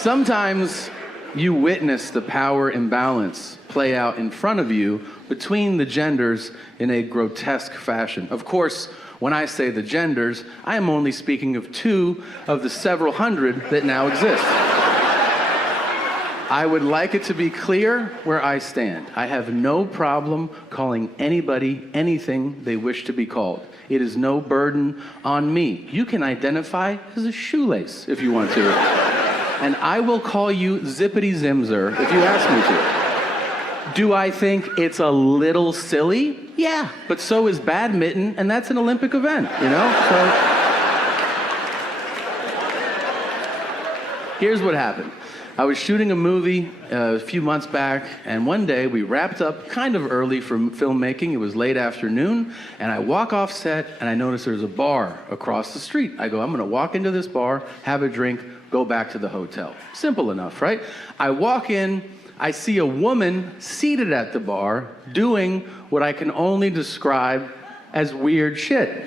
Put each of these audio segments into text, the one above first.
Sometimes you witness the power imbalance play out in front of you between the genders in a grotesque fashion. Of course, when I say the genders, I am only speaking of 2 of the several hundred that now exist. I would like it to be clear where I stand. I have no problem calling anybody anything they wish to be called. It is no burden on me. You can identify as a shoelace if you want to. And I will call you Zippity Zimzer if you ask me to. Do I think it's a little silly? Yeah, but so is badminton, and that's an Olympic event, you know? So here's what happened. I was shooting a movie a few months back, and one day we wrapped up kind of early from filmmaking. It was late afternoon, and I walk off set, and I notice there's a bar across the street. I go, I'm gonna walk into this bar, have a drink, go back to the hotel. Simple enough, right? I walk in, I see a woman seated at the bar doing what I can only describe as weird shit.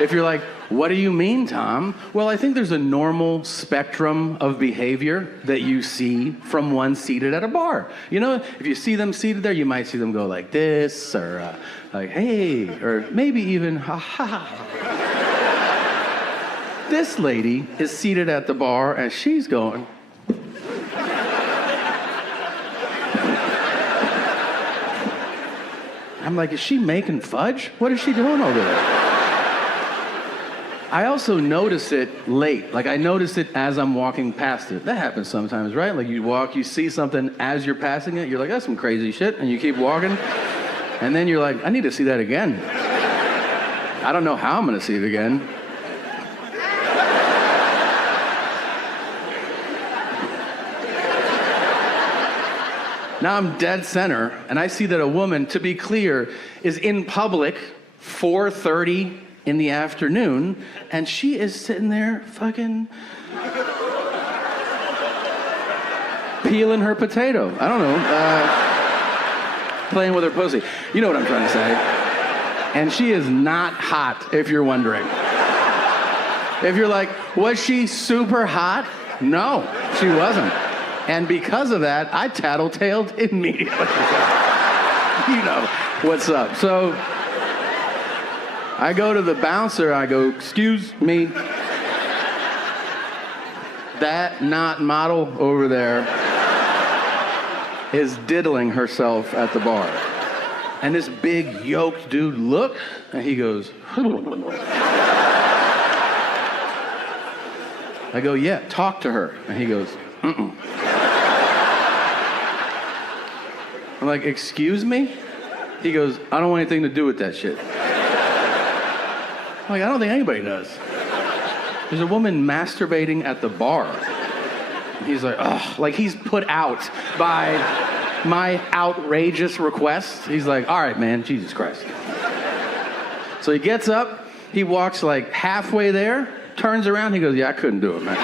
If you're like, what do you mean, Tom? Well, I think there's a normal spectrum of behavior that you see from one seated at a bar. You know, if you see them seated there, you might see them go like this, or like, hey, or maybe even, ha ha. This lady is seated at the bar and she's going. I'm like, is she making fudge? What is she doing over there? I also notice it late. Like, I notice it as I'm walking past it. That happens sometimes, right? Like, you walk, you see something as you're passing it, you're like, that's some crazy shit, and you keep walking. And then you're like, I need to see that again. I don't know how I'm gonna see it again. Now I'm dead center, and I see that a woman, to be clear, is in public, 4:30 in the afternoon, and she is sitting there fucking peeling her potato. I don't know, playing with her pussy. You know what I'm trying to say. And she is not hot, if you're wondering. If you're like, was she super hot? No, she wasn't. And because of that, I tattletaled immediately. You know what's up. So I go to the bouncer, I go, excuse me. That not model over there is diddling herself at the bar. And this big yoked dude looks, and he goes, I go, yeah, talk to her. And he goes, mm-mm. I'm like, excuse me? He goes, I don't want anything to do with that shit. I'm like, I don't think anybody does. There's a woman masturbating at the bar. And he's like, ugh, like he's put out by my outrageous request. He's like, all right, man, Jesus Christ. So he gets up, he walks like halfway there, turns around, he goes, yeah, I couldn't do it, man.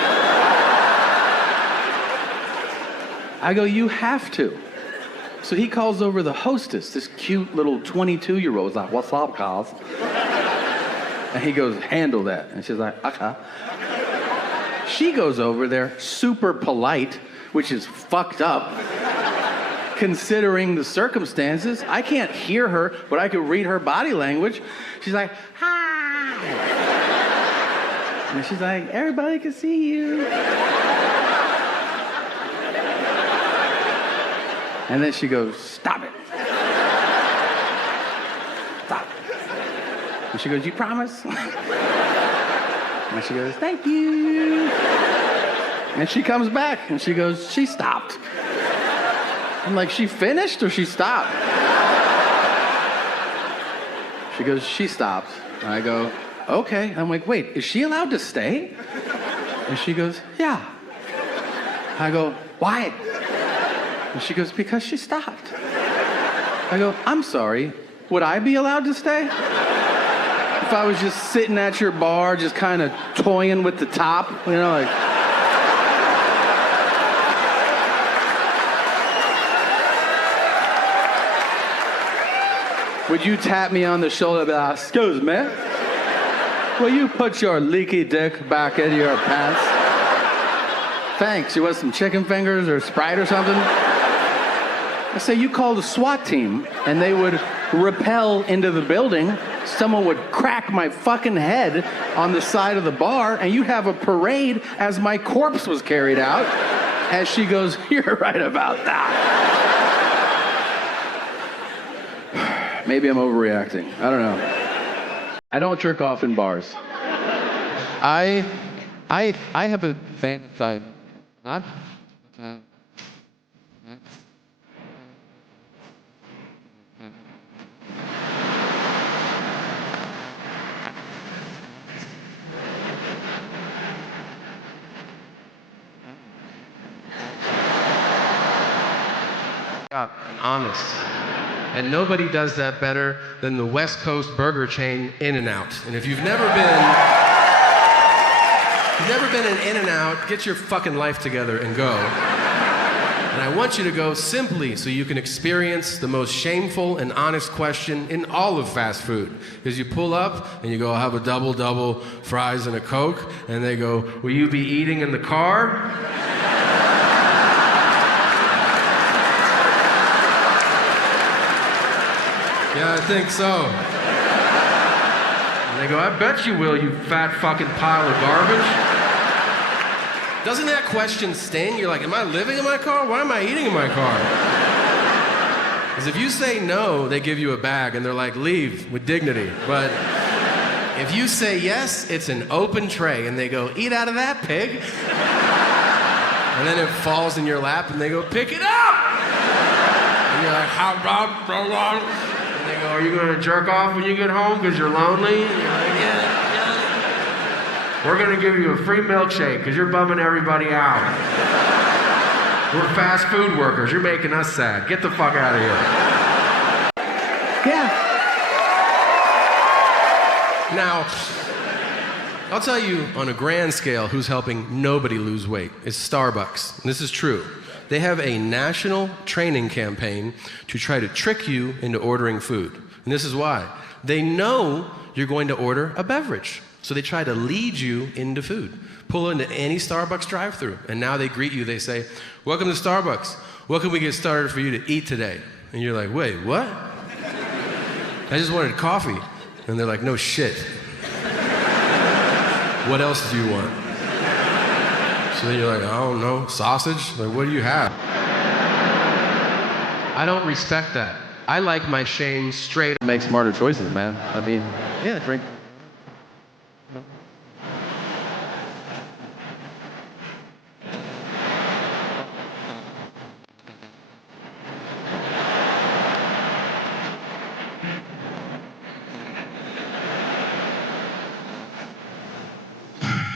I go, you have to. So he calls over the hostess, this cute little 22-year-old. He's like, what's up, guys? And he goes, handle that. And she's like, okay. She goes over there, super polite, which is fucked up, considering the circumstances. I can't hear her, but I can read her body language. She's like, hi. And she's like, everybody can see you. And then she goes, stop it. Stop. And she goes, you promise? And she goes, thank you. And she comes back and she goes, she stopped. I'm like, she finished or she stopped? She goes, she stopped. And I go, okay. I'm like, wait, is she allowed to stay? And she goes, yeah. I go, why? And she goes, because she stopped. I go, I'm sorry, would I be allowed to stay? If I was just sitting at your bar, just kind of toying with the top, you know, like. Would you tap me on the shoulder and be like, excuse me, will you put your leaky dick back in your pants? Thanks. You want some chicken fingers or Sprite or something? I say, you called a SWAT team and they would rappel into the building. Someone would crack my fucking head on the side of the bar, and you'd have a parade as my corpse was carried out. As she goes, you're right about that. Maybe I'm overreacting. I don't know. I don't jerk off in bars. I have a fantasy. Not. Honest. And nobody does that better than the West Coast burger chain In-N-Out. And if you've never been in In-N-Out, get your fucking life together and go. And I want you to go simply so you can experience the most shameful and honest question in all of fast food. Because you pull up and you go, I'll have a double, fries and a Coke. And they go, will you be eating in the car? Yeah, I think so. And they go, I bet you will, you fat fucking pile of garbage. Doesn't that question sting? You're like, am I living in my car? Why am I eating in my car? Because if you say no, they give you a bag and they're like, leave with dignity. But if you say yes, it's an open tray and they go, eat out of that, pig. And then it falls in your lap and they go, pick it up! And you're like, how about... They go, are you going to jerk off when you get home because you're lonely? And you're like, yeah. We're going to give you a free milkshake because you're bumming everybody out. We're fast food workers. You're making us sad. Get the fuck out of here. Yeah. Now, I'll tell you on a grand scale who's helping nobody lose weight. It's Starbucks. And this is true. They have a national training campaign to try to trick you into ordering food. And this is why. They know you're going to order a beverage. So they try to lead you into food. Pull into any Starbucks drive-thru, and now they greet you. They say, welcome to Starbucks. What can we get started for you to eat today? And you're like, wait, what? I just wanted coffee. And they're like, no shit. What else do you want? So then you're like, I don't know, sausage? Like, what do you have? I don't respect that. I like my shame straight. Make smarter choices, man. I mean, yeah, drink.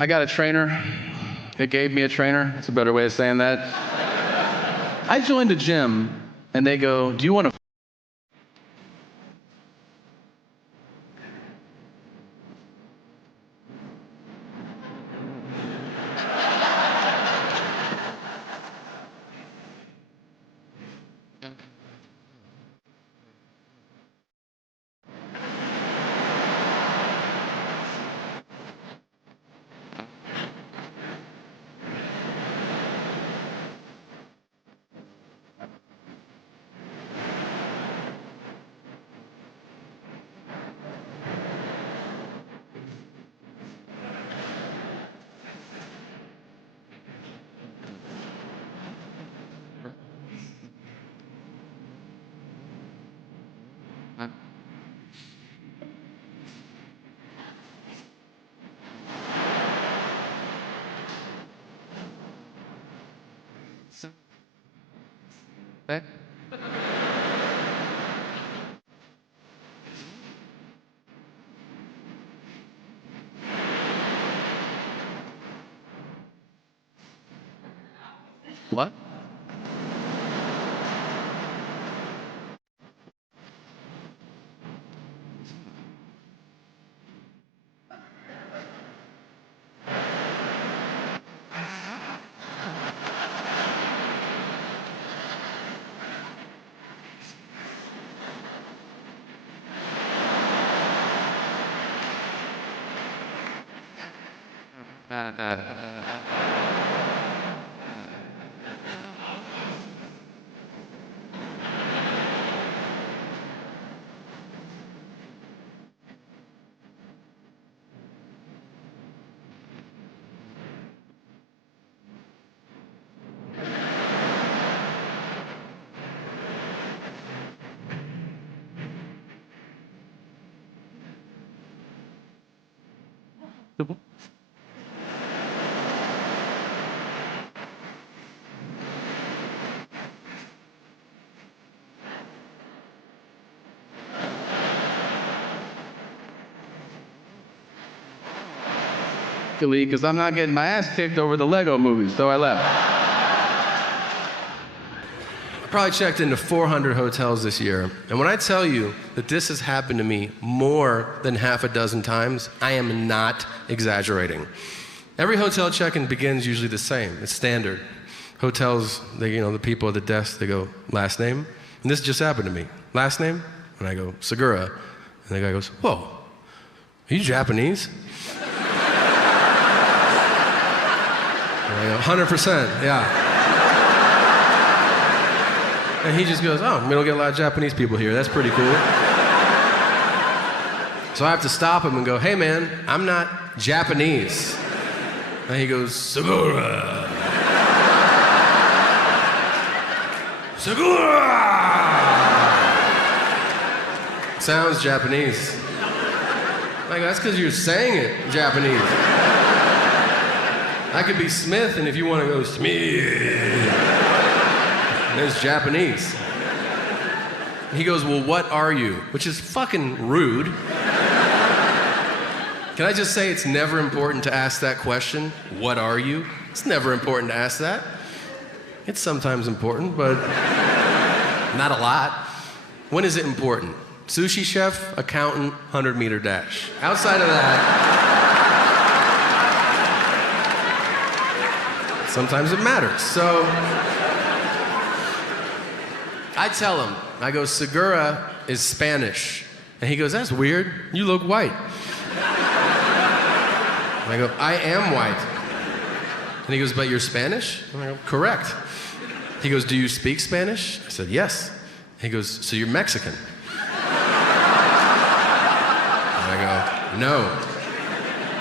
I got a trainer. It gave me a trainer. That's a better way of saying that. I joined a gym, and they go, do you want to... Okay. What? Because I'm not getting my ass kicked over the Lego movies, so I left. I probably checked into 400 hotels this year, and when I tell you that this has happened to me more than half a dozen times, I am not exaggerating. Every hotel check-in begins usually the same. It's standard. Hotels, the people at the desk, they go, last name? And this just happened to me. Last name? And I go, Segura. And the guy goes, whoa, are you Japanese? And I go, 100%, yeah. And he just goes, oh, we don't get a lot of Japanese people here. That's pretty cool. So I have to stop him and go, hey man, I'm not Japanese. And he goes, Segura. Segura! Sounds Japanese. I go, that's because you're saying it Japanese. I could be Smith, and if you want to go Smith, it's Japanese. He goes, well, what are you? Which is fucking rude. Can I just say it's never important to ask that question? What are you? It's never important to ask that. It's sometimes important, but not a lot. When is it important? Sushi chef, accountant, 100-meter dash. Outside of that, sometimes it matters. So I tell him, I go, Segura is Spanish. And he goes, that's weird. You look white. And I go, I am white. And he goes, but you're Spanish? And I go, correct. He goes, do you speak Spanish? I said, yes. He goes, so you're Mexican? And I go, no.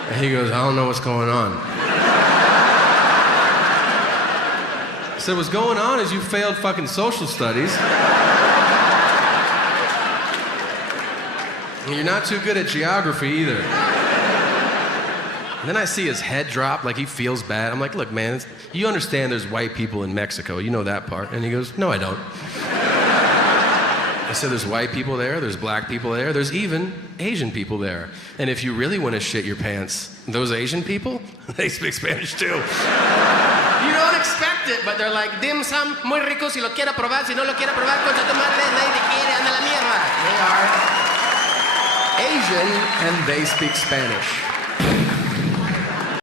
And he goes, I don't know what's going on. I said, what's going on is you failed fucking social studies. And you're not too good at geography either. And then I see his head drop, like he feels bad. I'm like, look, man, you understand there's white people in Mexico. You know that part. And he goes, no, I don't. I said, there's white people there, there's black people there, there's even Asian people there. And if you really want to shit your pants, those Asian people, they speak Spanish too. You don't expect it, but they're like, dim sum, muy rico, si lo quiera probar, si no lo quiera probar, concha tu madre, nadie te quiere, anda la mierda. They are Asian, and they speak Spanish.